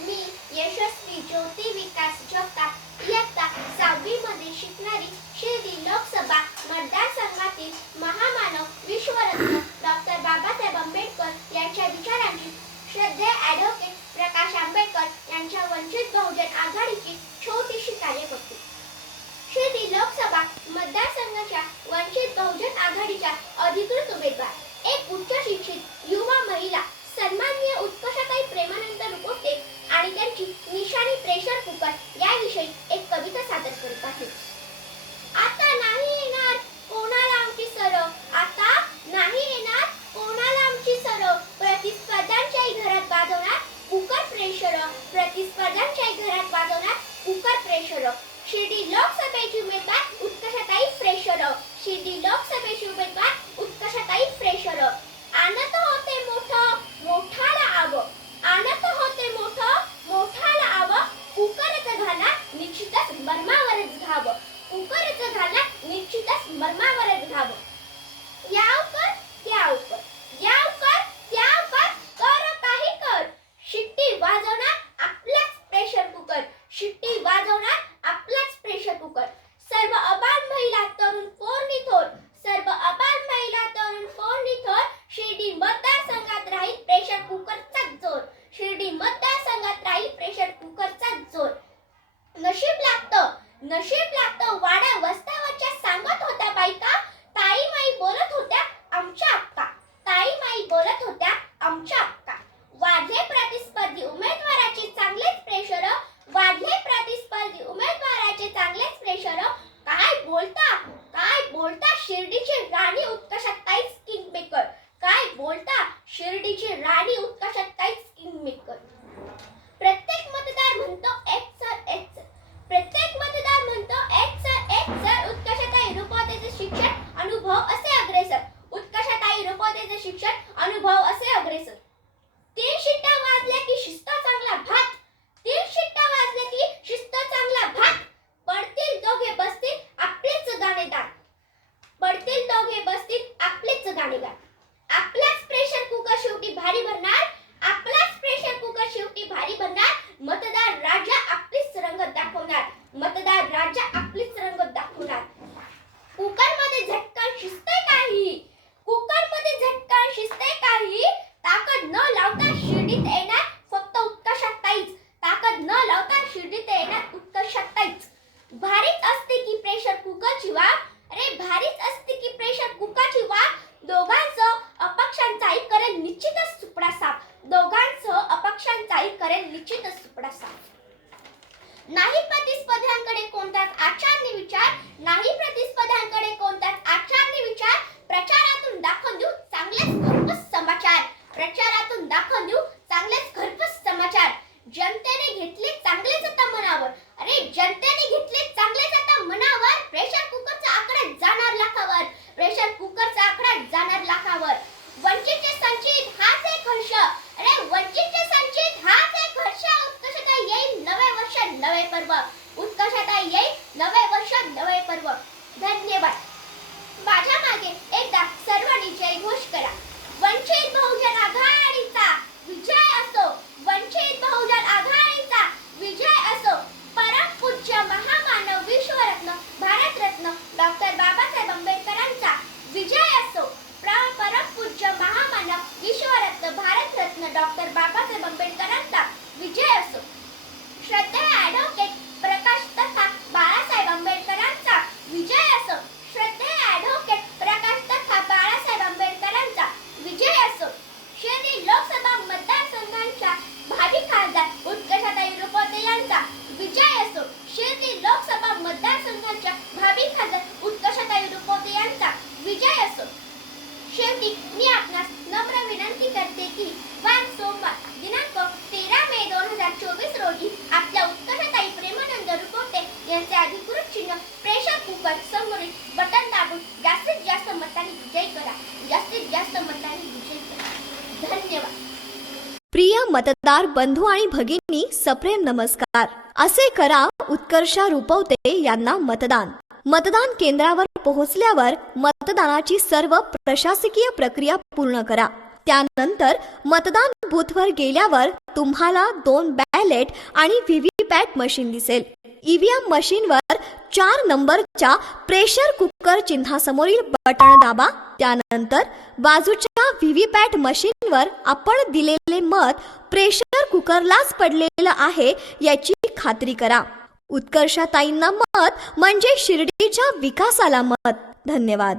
मी यशस्वी ज्योती विकास जगताप इयत्ता सहावी मध्ये शिकणारी शिर्डी लोकसभा मतदारसंघातील महामानव विश्वरत्न डॉक्टर बाबासाहेब आंबेडकर यांच्या विचारांची श्रद्धे ॲडव्होकेट प्रकाश आंबेडकर यांच्या वंचित बहुजन आघाडीची छोटीशी कार्यपट्टी. शिर्डी लोकसभा मतदारसंघाच्या वंचित बहुजन आघाडीच्या अधिकृत उमेदवार. एक उच्च शिक्षित युवा महिला यांची निशाणी प्रेशर कुकर याविषयी एक कविता सादर करीत आहे. नशीब अनुभव असे अग्रेसर. तीन शिट्ट्या वाजल्या की शिस्त चांगला भात. तीन शिट्ट्या वाजल्या की शिस्त चांगला भात. पडतील दोघे बसतील आपलेच गाणे गात पडतील दोघे बसतील आपलेच गाणे गात नाही प्रतिस्पर्ध्यांकडे कोणताच आचार विचार नाही प्रतिस्पर्ध्यांकडे कोणताच आचार विचार प्रचार पर्व. उत्कर्षता येईल नवे वर्ष नवे पर्व. धन्यवाद. माझ्या मागे एकदा सर्वांनी जय घोष करा. वंचित बहुजन आघाड! यांचे अधिकृत चिन्ह प्रेशर कुकर बटन दाबून जास्तीत जास्त मतांनी विजय करा. जास्तीत जास्त मतांनी विजय धन्यवाद. प्रिय मतदार बंधू आणि भगिनी सप्रेम नमस्कार. असे करा उत्कर्षा रुपवते यांना मतदान. मतदान केंद्रावर पोहोचल्यावर मतदानाची सर्व प्रशासकीय प्रक्रिया पूर्ण करा. त्यानंतर मतदान बूथवर गेल्यावर तुम्हाला दोन बॅलेट आणि व्हीव्हीपॅट मशीन दिसेल. ईव्हीएम मशीनवर चार नंबरच्या प्रेशर कुकर चिन्हासमोरील बटण दाबा. त्यानंतर बाजूच्या व्हीव्हीपॅट मशीनवर आपण दिलेले मत प्रेशर कुकरलाच पडलेलं आहे याची खात्री करा. उत्कर्षाताईंना मत म्हणजे शिर्डीच्या विकासाला मत धन्यवाद.